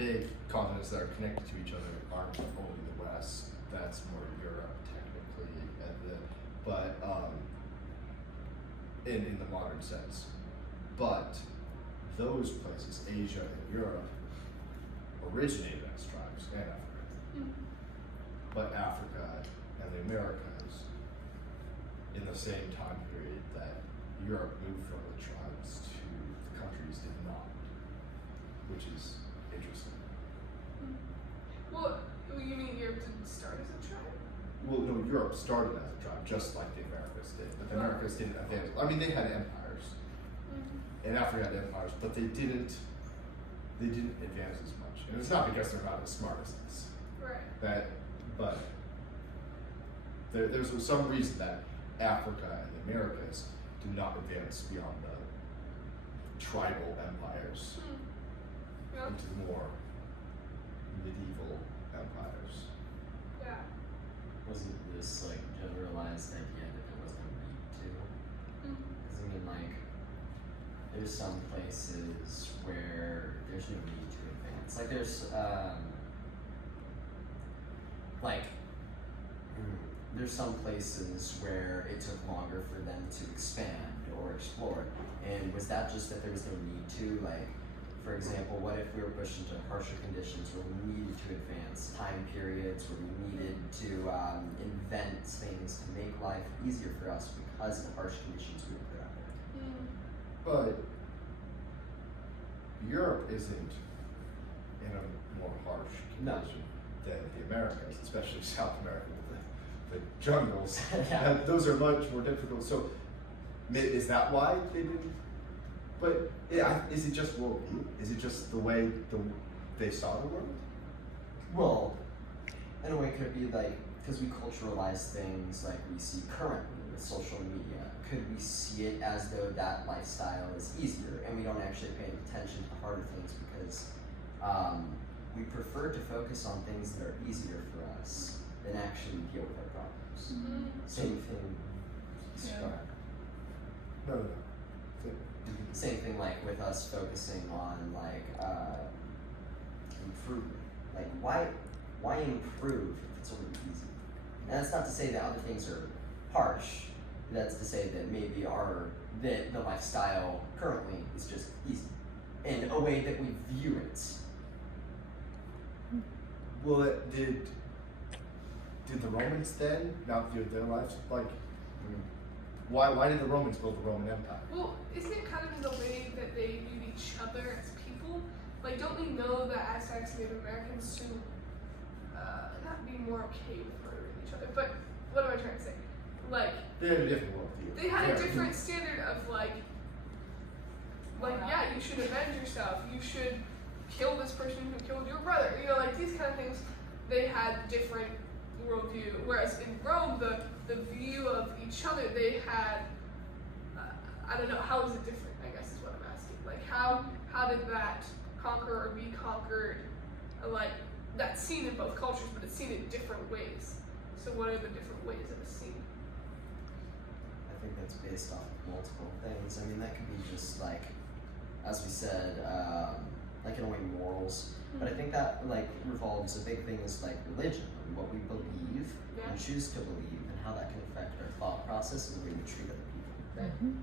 big continents that are connected to each other aren't only the West. That's more Europe technically, in the modern sense. But those places, Asia and Europe, originated as tribes, and Africa. Mm-hmm. But Africa and the Americas, in the same time period that Europe moved from the tribes to the countries, did not, which is interesting. Well, you mean Europe didn't start as a tribe? Well, no, Europe started as a tribe, just like the Americas did. But the Americas didn't advance. I mean, they had empires, and Africa had empires, but they didn't advance as much. And it's not because they're not as smart as us. Right. But there's some reason that Africa and the Americas do not advance beyond the tribal empires into more medieval empires. Yeah. Wasn't this like generalized idea that there was no need to? Because I mean, like, there's some places where there's no need to advance. Like there's some places where it took longer for them to expand or explore. And was that just that there was no need to? Like, for example, what if we were pushed into harsher conditions where we needed to advance, time periods where we needed to invent things to make life easier for us because of the harsh conditions we were put under? But Europe isn't in a more harsh condition than the Americas, especially South America with the jungles. Yeah. And those are much more difficult. So is that why they didn't? But is it just worldview? Is it just the way they saw the world? Well, in a way, could it be like, because we culturalize things like we see currently with social media, could we see it as though that lifestyle is easier and we don't actually pay attention to harder things because we prefer to focus on things that are easier for us than actually deal with our problems. Same thing. No. Same thing like with us focusing on like improvement. Like why improve if it's only easy? And that's not to say that other things are harsh. That's to say that maybe the lifestyle currently is just easy. In a way that we view it. Well, did the Romans then not view their lives like? Why did the Romans build the Roman Empire? Well, isn't it kind of in the way that they viewed each other as people? Like, don't we know that Aztecs, Native Americans to not be more okay with murdering each other? But what am I trying to say? Like, they had a different worldview. They had a different standard of like, yeah, you should avenge yourself. You should kill this person who killed your brother. You know, like these kind of things. They had different worldview. Whereas in Rome, the view of each other, they had, I don't know, how is it different, I guess is what I'm asking. Like, how did that conquer or be conquered? Like, that's seen in both cultures, but it's seen in different ways. So what are the different ways that it's seen? I think that's based off of multiple things. I mean, that could be just like, as we said, like in a way morals. But I think that like revolves, a big thing is like religion, and what we believe and choose to believe, and how that can affect our thought process and the way we treat other people. Right.